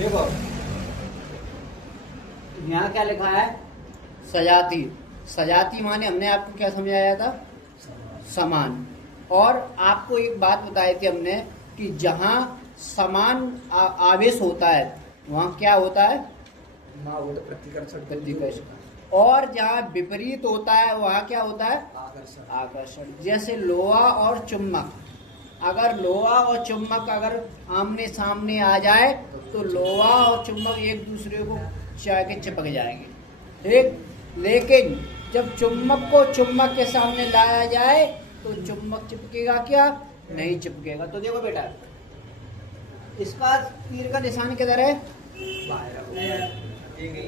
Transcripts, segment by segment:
देखो यहाँ क्या लिखा है, सजाती। सजाती माने हमने आपको क्या समझाया था, समान। और आपको एक बात बताई थी हमने कि जहाँ समान आवेश होता है वहाँ क्या होता है, प्रतिकर्षण। और जहाँ विपरीत होता है वहाँ क्या होता है, आकर्षण। जैसे लोहा और चुम्बक, अगर लोहा और चुम्बक अगर आमने सामने आ जाए तो लोहा और चुम्बक एक दूसरे को के चिपक जाएंगे। लेकिन जब चुम्बक को चुम्बक के सामने लाया जाए तो चुम्बक चिपकेगा क्या, नहीं चिपकेगा। तो देखो बेटा, इसका तीर का निशान किधर है,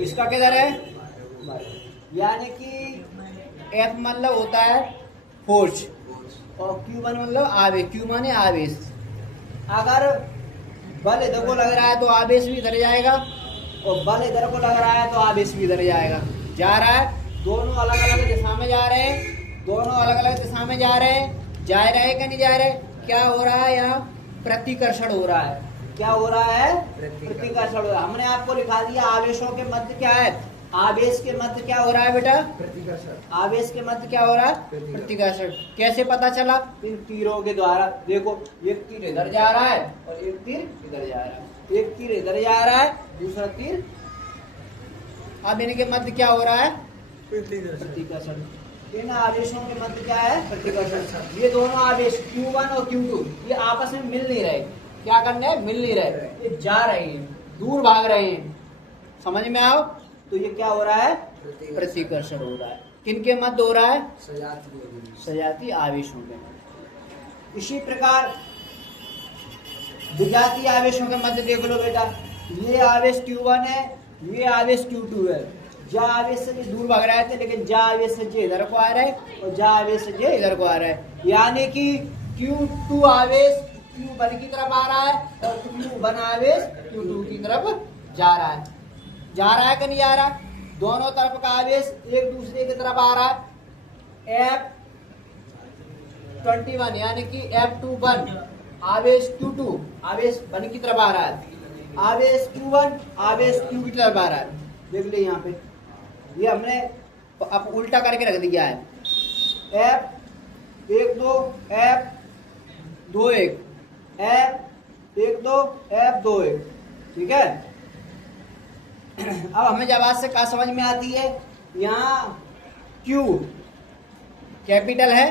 इसका किधर है, यानी कि F मतलब होता है फोर्स और Q1 मतलब आवेश। Q माने आवेश। अगर बल इधर को लग रहा है तो आवेश भी इधर जाएगा और बल इधर को लग रहा है तो आवेश भी इधर जाएगा। जा रहा है, दोनों अलग अलग दिशा में जा रहे हैं, दोनों अलग अलग दिशा में जा रहे हैं। जा रहे हैं कि नहीं जा रहे, क्या हो रहा है, यहाँ प्रतिकर्षण हो रहा है। क्या हो रहा है, प्रतिकर्षण हो रहा है। हमने आपको लिखा दिया आवेशों के मध्य क्या है, आवेश के मध्य क्या हो रहा है बेटा, प्रतिकर्षण। आवेश के मध्य क्या हो रहा है, प्रतिकर्षण। कैसे पता चला, इन तीरों के द्वारा। देखो एक तीर इधर जा रहा है और एक तीर इधर जा रहा है, एक तीर इधर जा रहा है, दूसरा तीर। अब इनके मध्य क्या हो रहा है, प्रतिकर्षण। इन आवेशों के मध्य क्या है, प्रतिकर्षण। ये दोनों आवेश Q1 और Q2 ये आपस में मिल नहीं रहे। क्या करने, मिल नहीं रहे, ये जा रहे हैं, दूर भाग रहे हैं। समझ में आओ, तो ये क्या हो रहा है, प्रतिकर्षण हो रहा है। किनके मध्य हो रहा है, सजाती आवेशों के मध्य। इसी प्रकार विजातीय आवेशों के मध्य देख लो बेटा, ये आवेश Q1 है, ये आवेश Q2 है। जा आवेश से दूर भाग रहे थे, लेकिन जा आवेश से जे इधर को आ रहा है और जा आवेश से जे इधर को आ रहा है। यानी कि Q2 आवेश Q1 की तरफ आ रहा है और Q1 आवेश Q2 की तरफ जा रहा है। जा रहा है कि नहीं जा रहा, दोनों तरफ का आवेश एक दूसरे की तरफ आ रहा है। F21 यानी कि F21 आवेश Q2 आवेश 1 की तरफ आ रहा है, आवेश Q1 आवेश Q की तरफ आ रहा है। देख ले यहाँ पे, ये हमने अब उल्टा करके रख दिया है। F12 F21 F12 F21, ठीक है। अब हमें जब आज से क्या समझ में आती है, यहाँ Q कैपिटल है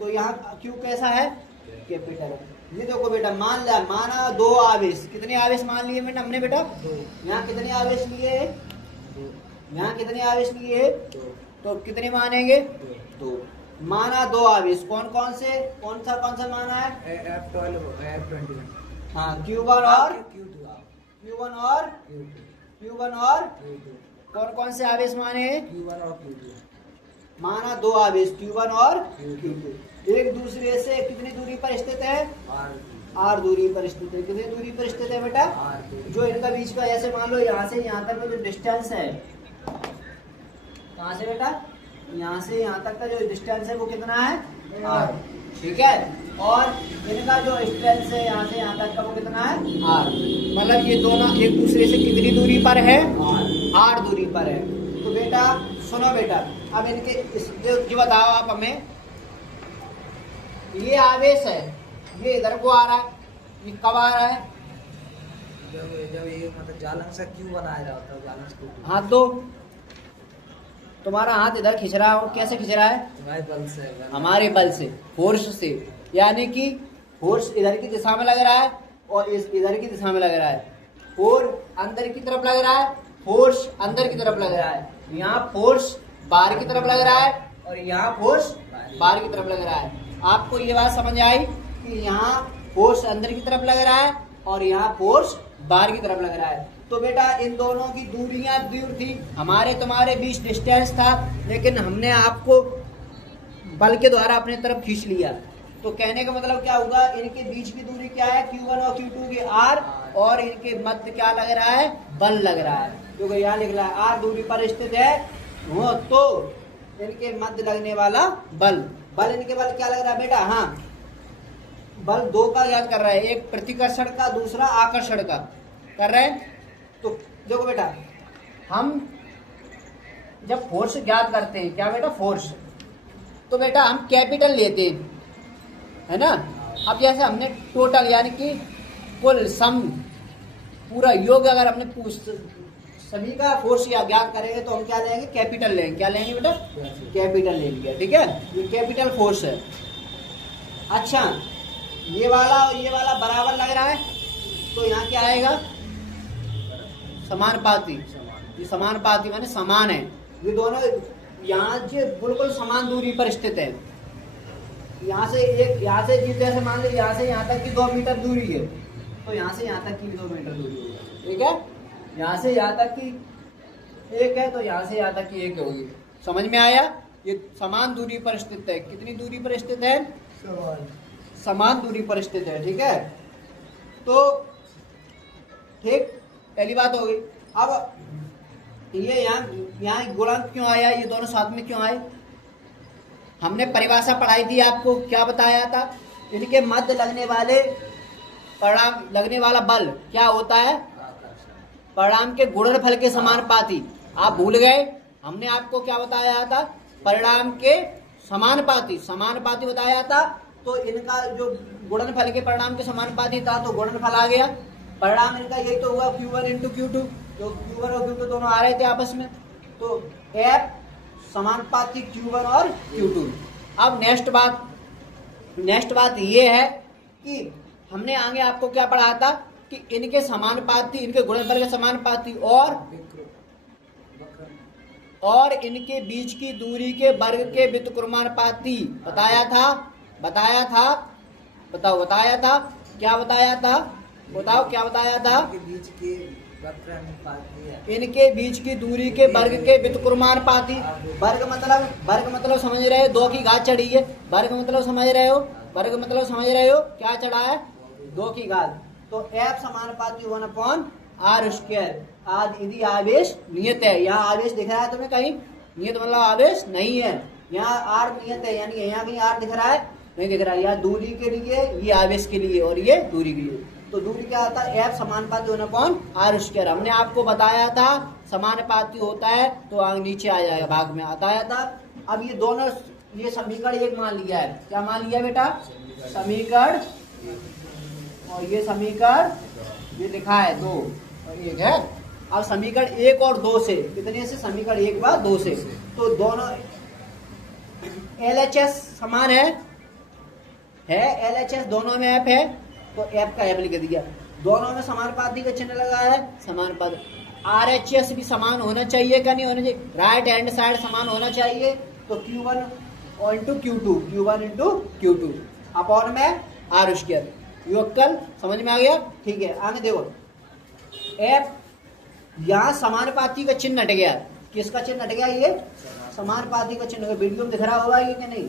तो यहाँ Q कैसा है, कैपिटल है। ये देखो बेटा, माना दो आवेश, कितने आवेश मान लिए बेटा हमने, बेटा यहाँ कितने आवेश लिए, यहाँ कितने आवेश लिए, तो कितने मानेंगे, दो। माना दो आवेश, कौन कौन से, कौन सा माना है, F12 F21, हाँ Q1 और Q1 और Q1 और कौन कौन से आवेश माने, Q1 और Q2। माना दो आवेश Q1 और Q2 एक दूसरे से कितनी दूरी पर स्थित है, R दूरी पर स्थित है। कितनी दूरी पर स्थित है बेटा, जो इनका बीच का, ऐसे मान लो यहाँ से यहाँ तक का जो डिस्टेंस है, कहाँ से बेटा, यहाँ से यहाँ तक का जो डिस्टेंस है वो कितना है, R, ठीक है। और इनका जो डिस्टेंस है यहाँ से यहाँ तक का वो कितना है, R। मतलब ये दोनों एक दूसरे से कितनी दूरी पर है, R दूरी पर है। तो बेटा सुनो बेटा, अब इनके जो बताओ आप हमें, ये आवेश है, ये इधर को आ रहा है, ये कब आ रहा है, जब ये मतलब जालन से क्यों बनाया जाता है, जालन से हाथ दो, तुम्हारा हाथ इधर खिंच रहा है, और कैसे खिंच रहा है, हमारे बल से, हमारे बल से, फोर्स से। यानी कि फोर्स इधर की दिशा में लग रहा है और इस इधर की दिशा में लग रहा है। फोर्स अंदर की तरफ लग रहा है, फोर्स अंदर की तरफ लग रहा है। यहाँ फोर्स बाहर की तरफ लग रहा है और यहाँ फोर्स बाहर की तरफ लग रहा है। आपको ये बात समझ आई कि यहाँ फोर्स अंदर की तरफ लग रहा है और यहाँ फोर्स बाहर की तरफ लग रहा है। तो बेटा इन दोनों की दूरियां दूर थी, हमारे तुम्हारे बीच डिस्टेंस था, लेकिन हमने आपको बल के द्वारा अपने तरफ खींच लिया। तो कहने का मतलब क्या होगा, इनके बीच की दूरी क्या है, Q1 और Q2 की R, और इनके मध्य क्या लग रहा है, बल लग रहा है। क्योंकि यहाँ लिख रहा है R दूरी पर स्थित है, वो तो इनके मध्य लगने वाला बल, बल इनके बल क्या लग रहा है बेटा, हाँ बल दो का याद कर रहा है, एक प्रतिकर्षण का, दूसरा आकर्षण का कर रहे हैं। तो देखो बेटा, हम जब फोर्स ज्ञात करते हैं, क्या बेटा, फोर्स, तो बेटा हम कैपिटल लेते हैं, है ना। अब जैसे हमने टोटल यानी कि कुल सम पूरा योग अगर हमने सभी का फोर्स या ज्ञात करेंगे तो हम क्या लेंगे, कैपिटल लेंगे। क्या लेंगे बेटा, कैपिटल ले लिया, ठीक है। ये कैपिटल फोर्स है। अच्छा, ये वाला और ये वाला बराबर लग रहा है, तो यहाँ क्या आएगा, समानुपाती। ये समानुपाती माने समान है, ये दोनों यहाँ से बिल्कुल समान दूरी पर स्थित है। यहाँ से जैसे मान लीजिए यहाँ से यहाँ तक की 2 मीटर दूरी है, तो यहाँ से यहाँ तक की 2 मीटर दूरी होगी, ठीक है। यहाँ से यहाँ तक की 1 है, तो यहाँ से यहाँ तक की 1 होगी। समझ में आया। ये समान दूरी पर स्थित है। कितनी दूरी पर स्थित है, समान दूरी पर स्थित है, ठीक है। तो ठीक, पहली बात हो गई। अब ये यहाँ गुणांक क्यों आया, ये दोनों साथ में क्यों आए, हमने परिभाषा पढ़ाई थी आपको, क्या बताया था, इनके मध्य लगने वाले परिणाम लगने वाला बल क्या होता है, परिणाम के गुणनफल के समानुपाती। आप भूल गए, हमने आपको क्या बताया था, परिणाम के समानुपाती बताया था। तो इनका जो गुणनफल के परिणाम के समानुपाती था, तो गुणनफल आ गया। परिणाम इनका यही तो हुआ Q1 इंटू Q2, तो Q1 और Q2 दोनों आ रहे थे आपस में, तो F समानुपाती Q1 और Q2। अब नेक्स्ट बात ये है कि हमने आगे आपको क्या पढ़ा था कि इनके समानुपाती, इनके गुणनफल के समानुपाती और इनके बीच की दूरी के वर्ग के व्युत्क्रमानुपाती बताया था। क्या बताया था, बताओ क्या बताया था, इनके बीच की दूरी के वर्ग के व्युत्क्रमानुपाती। वर्ग मतलब समझ रहे हो, 2 की घात चढ़ी है, वर्ग मतलब समझ रहे हो क्या चढ़ा है, 2 की घात। तो F समानुपाती 1/r²। यदि आवेश नियत है, यहाँ आवेश दिख रहा है तुम्हें कहीं, नियत मतलब आवेश नहीं है, यहाँ r नियत है, यानी यहाँ कहीं r दिख रहा है, नहीं दिख रहा है। यहाँ दूरी के लिए, ये आवेश के लिए और ये दूरी के लिए। तो दूरी क्या आता है, F समानुपाती 1/r²। हमने आपको बताया था समानुपाती होता है तो नीचे आ जाएगा, भाग में बताया था। अब ये दोनों, ये समीकरण 1 मान लिया है, क्या मान लिया बेटा, समीकरण, और ये समीकरण ये लिखा है 2 और 1 है। अब समीकरण 1 और 2 से, कितने से, समीकरण 1 व 2 से, तो दोनों LHS समान है LHS दोनों में F है, तो F का F लिख दिया। दोनों में समानुपाती का चिन्ह लगा है, समानुपाती। RHS भी समान होना चाहिए, क्या नहीं होना चाहिए, राइट हैंड साइड समान होना चाहिए। तो Q1 इंटू Q2 अपॉन में r²। योगफल समझ में आ गया, ठीक है। आगे देखो, F यहाँ समानुपाती का चिन्ह हट गया। किसका चिन्ह हट गया, ये समानुपाती का चिन्ह। वीडियो में दिख रहा होगा ये कि नहीं,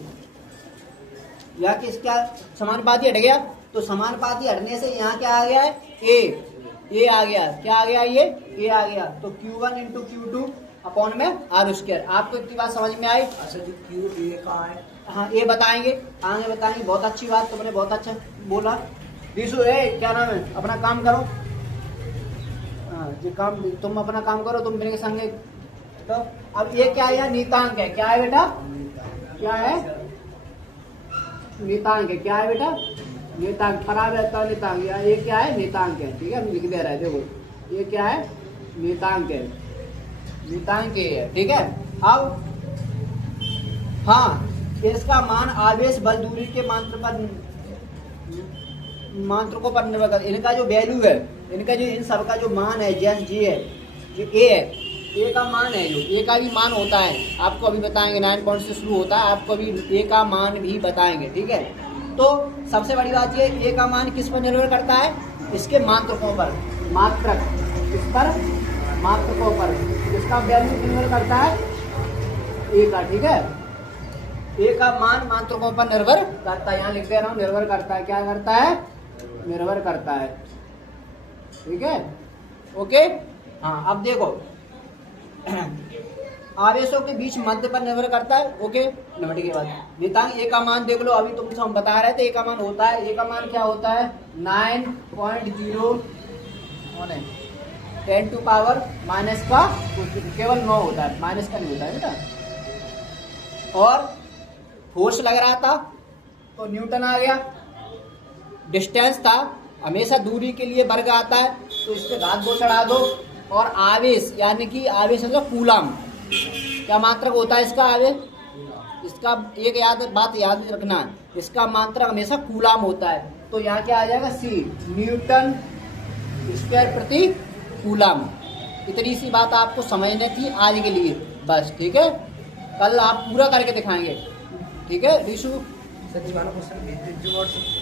या किसका समानुपाती हट गया, तो समानुपाती हटने से यहाँ क्या आ गया है, ए आ गया। क्या आ गया, ये ए आ गया। तो Q1 इंटू Q2 अपॉन में r²। आपको इतनी बात समझ में आई। अच्छा, जो Q A का है, हाँ, ये बताएंगे, आगे बताएंगे। बहुत अच्छी बात, तुमने बहुत अच्छा बोला। दिशु क्या नाम है, अपना काम करो। ये काम, तुम अपना काम करो, तुम मेरे संगे। तो अब ये क्या है, नीतांक है। क्या है बेटा, क्या है, नीतांक है। क्या है बेटा, नीतांक, परावर्तन नीतांक। ये क्या है, नीतांक है, ठीक है। हम लिख दे रहे हैं, देखो ये क्या है, नीतांक है, नीतांक है, ठीक है। अब हाँ, इसका मान आवेश बल दूरी के मात्रकों पर निर्भर करता है। इनका जो वैल्यू है, इनका जो इन सब का जो मान है, जैसे जी है, जो ए है, ए का मान है, जो ए का भी मान होता है, आपको अभी बताएंगे। 9 पॉइंट से शुरू होता है, आपको अभी ए का मान भी बताएंगे, ठीक है। तो सबसे बड़ी बात ये, ए का मान किस पर निर्भर करता है, इसके मात्रकों पर, मात्रक, इस पर मात्रकों पर, इसका वैल्यू निर्भर करता है ए का, ठीक है। ए का मान मात्रकों पर निर्भर करता है, यहाँ लिख दे रहा हूँ, निर्भर करता है। क्या करता है, निर्भर करता है, ठीक है, ओके। हाँ, अब देखो, आवेशों के बीच मध्य पर निर्भर करता है, ओके। नंबर के बाद नीतांक ए का मान देख लो। अभी तुमसे हम बता रहे थे ए का मान होता है, ए का मान क्या होता है, 9.0 10 टू पावर माइनस का केवल 9 होता है, माइनस का नहीं होता है बेटा। और फोर्स लग रहा था तो न्यूटन आ गया, डिस्टेंस था, हमेशा दूरी के लिए वर्ग आता है तो इस पे घात 2 चढ़ा दो। और आवेश यानी कि आवेश मतलब कूलाम, क्या मात्रक होता है इसका आवेश, इसका एक बात याद रखना, इसका मात्रक हमेशा कूलाम होता है। तो यहाँ क्या आ जाएगा, सी न्यूटन स्क्वायर प्रति कूलाम। इतनी सी बात आपको समझने थी आज के लिए बस, ठीक है। कल आप पूरा करके दिखाएंगे, ठीक है रिशु। सर जी वाला क्वेश्चन भेज दीजिए व्हाट्सएप।